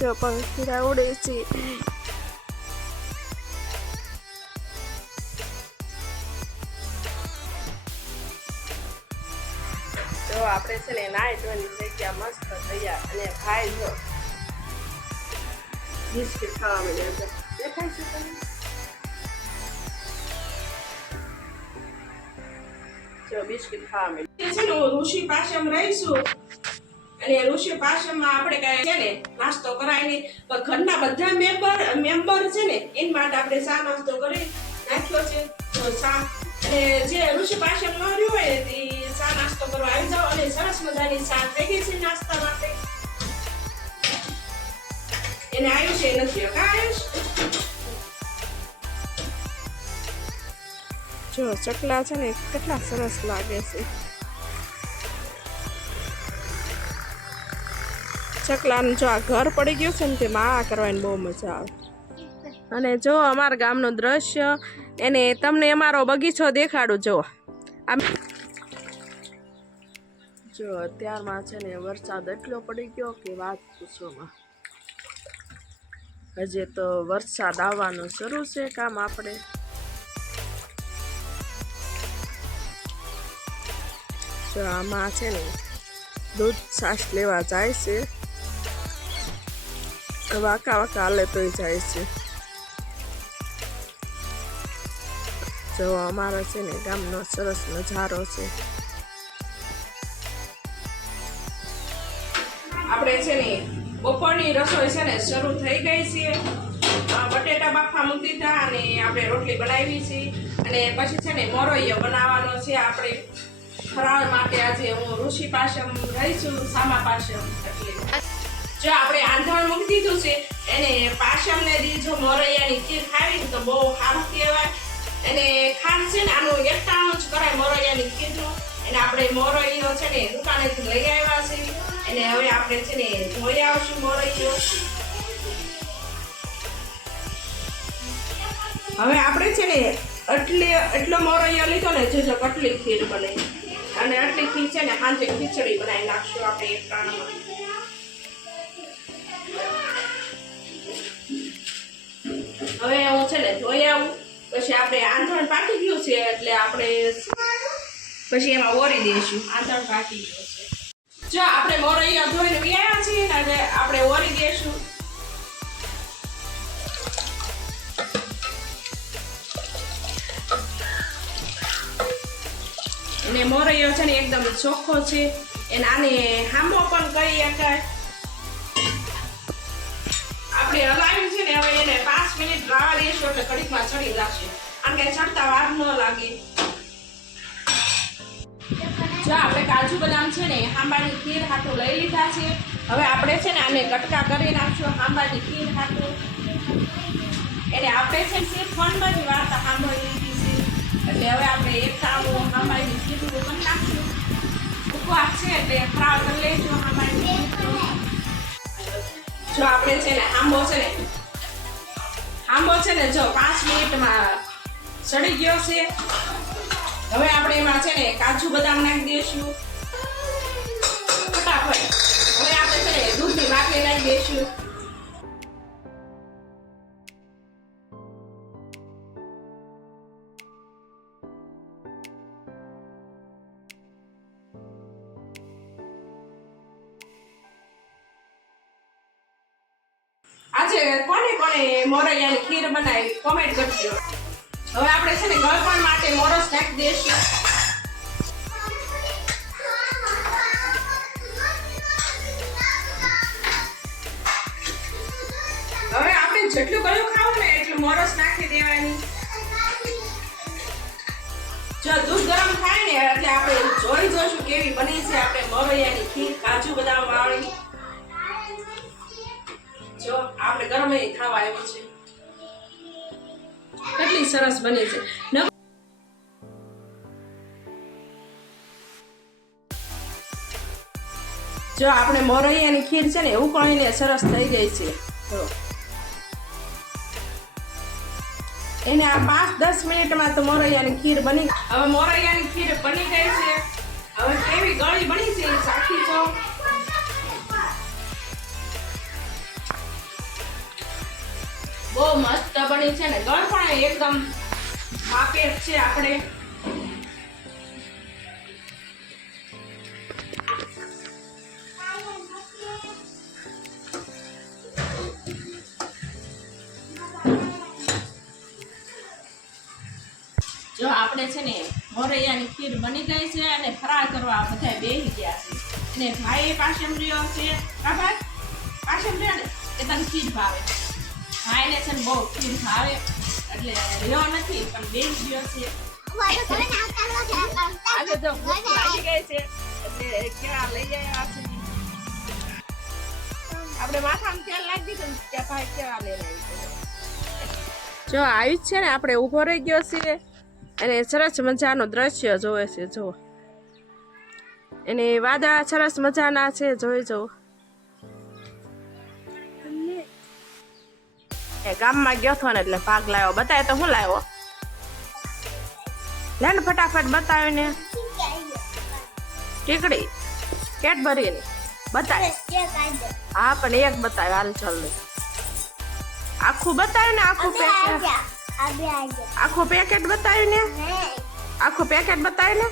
જો પંખીડા ઉડે છે. જો આપણે છે ને નાઈ ધોઈને થઈ ગયા મસ્ત તૈયાર અને ભાઈ જો બિસ્કિટ ખાવા મળ્યા દેખાય છે તમને? જો બિસ્કિટ ખાવા મળ્યા છે ને હું ઋષિ પાસેમ રહીશું અને ઋષિ પાસેમમાં આપણે કાંઈ છે ને નાસ્તો કરાય નહીં પણ ઘરના બધા મેમ્બર છે ને એની માટે આપણે ચા નાસ્તો કરી નાખ્યો છે. તો ચા અને જે ઋષિ પાસેમ ન રહ્યું હોય તે ચા નાસ્તો કરવા આવી જાઓ અને સરસ મજાની ચા થઈ ગઈ છે નાસ્તા માટે. એને આયુષ એ નથી કા આયુષ? જો ચકલા છે ને કેટલા સરસ લાગે છે. ચકલાનું જો આ ઘર પડી ગયું છે ને તે મા કરવાની બહુ મજા આવે. અને જો અમારા ગામનું દ્રશ્ય એને તમને અમારો બગીચો દેખાડું. જો આમ જો અત્યારમાં છે ને વરસાદ એટલો પડી ગયો કે વાત પૂછોમાં. હજી તો વરસાદ આવવાનું શરૂ છે કામ આપણે. જો આમાં છે ને દૂધ છાશ લેવા જાય છે. વાંકા વાંકા હાલે તોય જાય છે. જો અમારો છે ને ગામનો સરસ નજારો છે. આપણે છે ને બપોરની રસોઈ છે ને શરૂ થઈ ગઈ છે. બટેટા બાફા મૂકી દીધા અને આપણે રોટલી બનાવી છે અને પછી છે ને મોરૈયો બનાવવાનો છે આપણે ફરાળ માટે. આજે હું ઋષિ પાસે રહીશું સામા પાસે. જો આપણે આંધણ મૂકી દીધું છે એને પાસમને દી જો મોરૈયાની ખીર ખાવી તો બહુ સારું કહેવાય. અને ખાંડ છે ને આનું એકટાણું જ કરાય મોરૈયાની ખીરનું. અને આપણે મોરૈયો છે ને દુકાનેથી લઈ આવ્યા છે અને હવે આપણે છે ને ધોઈ આવશું મોરૈયો. હવે આપણે છે ને એટલો મોરૈયો લીધો ને જો કટલી ખીર બને અને આટલી ખીર છે ને સાંજે ખીચડી બનાવી નાખશું આપણે એકટાણામાં. હવે હું છે ને ધોઈ આવું પછી આપણે આંધણ પાકી ગયું છે એટલે આપણે પછી એમાં ઓરી દઈશું. આંધણ પાકી ગયું છે. જો આપણે મોરૈયા ધોઈને વ્યાયા છીએ અને આપણે ઓરી દઈશું. અને મોરૈયો છે ને એકદમ ચોખ્ખો છે. એને આને હાંબો પણ કહી શકાય. આપણે હલાવ્યું છે ને હવે એને 5 મિનિટ રાવા દઈશું એટલે કડીકમાં ચડી લાગશે. કારણ કે ચડતા વાર ન લાગે. જો આપણે કાજુ બદામ છે ને હાંબાની ખીર હાટું લઈ લીધા છે. હવે આપણે છે ને આને કટકા કરી નાખશું હાંબાની ખીર હાટું. એને આપણે છે ને ફોનમાં જ વાર્તા સાંભળી લીધી છે એટલે હવે આપણે એક તાવું હાંબાની ખીર કરી નાખશું. ઉપવાસ છે એટલે ફ્રાય કરી લઈશું હાંબાની ખીર. જો આપણે છે ને આંબો છે ને જો 5 મિનિટમાં સડી ગયો છે. હવે આપણે એમાં છે ને કાજુ બદામ નાખી દઈશું ફટાફટ. હવે આપણે છે ને દૂધની બાટલી નાખી દઈશું. આજે કોને મોરૈયાની ખીર બનાવી કોમેન્ટ કરજો. હવે આપણે છે ને ગળપણ માટે મોરસ નાખી દઈશું. હવે આપણે જેટલું ગળું ખાવું ને એટલું મોરસ નાખી દેવાની. જો દૂધ ગરમ થાય ને એટલે આપણે જોઈ જોઈશું કેવી બની છે આપણે મોરૈયાની ખીર કાજુ બદામ વાળી. જો આપણે ગરમ ખાવા આવી છે કેટલી સરસ બની છે. જો આપણે મોરૈયાની ખીર છે ને ઉકળીને સરસ થઈ ગઈ છે. તો એને આ 5-10 મિનિટમાં તો મોરૈયાની ખીર બની. હવે મોરૈયાની ખીર બની ગઈ છે. હવે કેવી ગળી બની છે ચાખી જો. બહુ મસ્ત બની છે ને ગળ પણ એકદમ માપે છે આપણે. જો આપણે છે ને મોરૈયાની ખીર બની ગઈ છે અને ફરાળ કરવા બધા બેસી ગયા છે. અને ભાઈ પાછળ રહ્યો છે. કા ભાઈ પાછળ રહ્યો ને કે તને ખીર ભાવે. ભાઈને છે ને બહુ ખીર ભાવે એટલે રહ્યો નથી પણ બેસી ગયો છે. આજે જો ભૂખ લાગી ગઈ છે એટલે કેળા લઈ આવ્યા છે. આપણે માથામાં તેલ લાગી દીધું ને ત્યાં ભાઈ કેળા લઈ આવ્યા. જો આવી છે ને આપણે ઊભો રહી ગયો છે અને સરસ મજાનું દ્રશ્ય જોવે છે. જો એને વાદળા સરસ મજાના છે જોઈ જો. ગામમાં ગયો હતો ને એટલે ભાગ લાવ્યો. બતાય તો હું લાવ્યો લે ને ફટાફટ બતાવ્યો ને. ટીકડી કેડબરી ની બતાય. હા પણ એક બતાવ્યો હાલ ચાલ. આખું બતાવ્યું ને આખું પેકેટ. આખું પેકેટ બતાવ્યું ને. આખું પેકેટ બતાવ્યું ને.